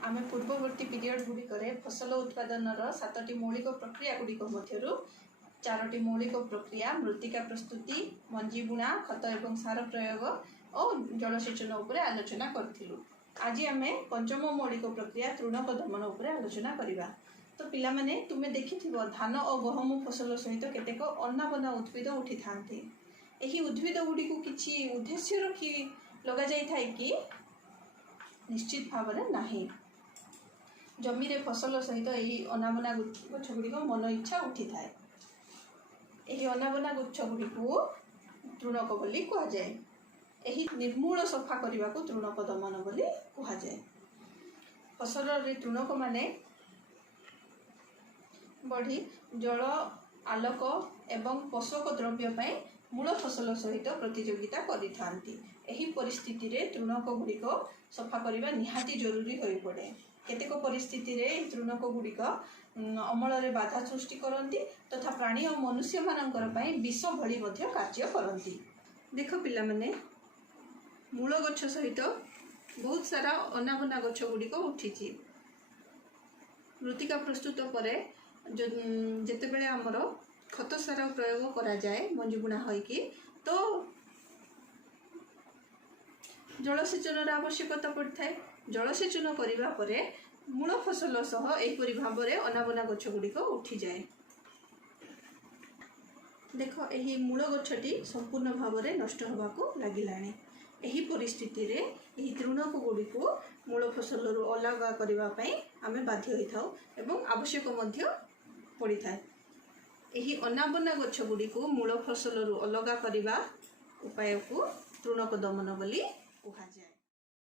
आम पूर्ववर्ती पीरियड गुड़िक फसल उत्पादन 7टी मौलिक प्रक्रिया गुड़िक मध्यरु 4टी मौलिक प्रक्रिया मृत्तिका प्रस्तुति मंजी बुणा खत एवं सार प्रयोग और जलसेचन उपर आलोचना करूँ। आज आम पंचम मौलिक प्रक्रिया तृणक दमन उपर आलोचना करवा। तो पिला माने तुमे देखि धान और गहम फसल सहित केतेक अनाबना उद्भिद उठी था। यही उद्भिद गुड़ी को किसी उद्देश्य रखी लगा जाई थाए कि निश्चित भाव में नहीं। जमी रे फसल सहित यही अनाबना गछ गुड़िक मन इच्छा उठी थाए। यही अनाबना गछ गुड़ी को तृणक बोली कह जाए। यही निर्मूल सफा करने को तृणक दमन बोली कह जाए। फसल रे तृणक माने बढ़ी जल आलोक एवं पोषक द्रव्य पाई मूल फसल सहित प्रतियोगिता करिथांती। एही परिस्थिति रे तृणक गुड़िक सफा करने निहाती जरूरी हो पड़े। केतेक परिस्थिति रे तृणक गुड़िक अमल रे बाधा सृष्टि करती तथा प्राणी और मनुष्य मानकर पई विष भली मध्य कार्य करती। देख पिला माने मूल गछ सहित बहुत सारा अनाबना गछ गुड़िक उठी। मृत्तिका प्रस्तुत परे जेतेबेले आमर खत सार प्रयोग करा जाए मंजी बुणा होइकी तो जलसेचन आवश्यकता पड़ता है। जलसेचन करिबा परे मूल फसल सह एहिपरि भाव में अनाबना गछ गुड़िक उठी जाए। देख एही मूल गछटी संपूर्ण भाव में नष्ट होबाकू लागिलाणी। एही परिस्थिति रे एही तृणक गुड़िक मूल फसल अलग करबा पई आमे बाध्य होइथाउ एवं आवश्यक मध्य पड़ी थाए। यही अनाबना गछ गुड़ी को मूल फसल अलग करने उपाय को तृणक दमन बोली कहुए।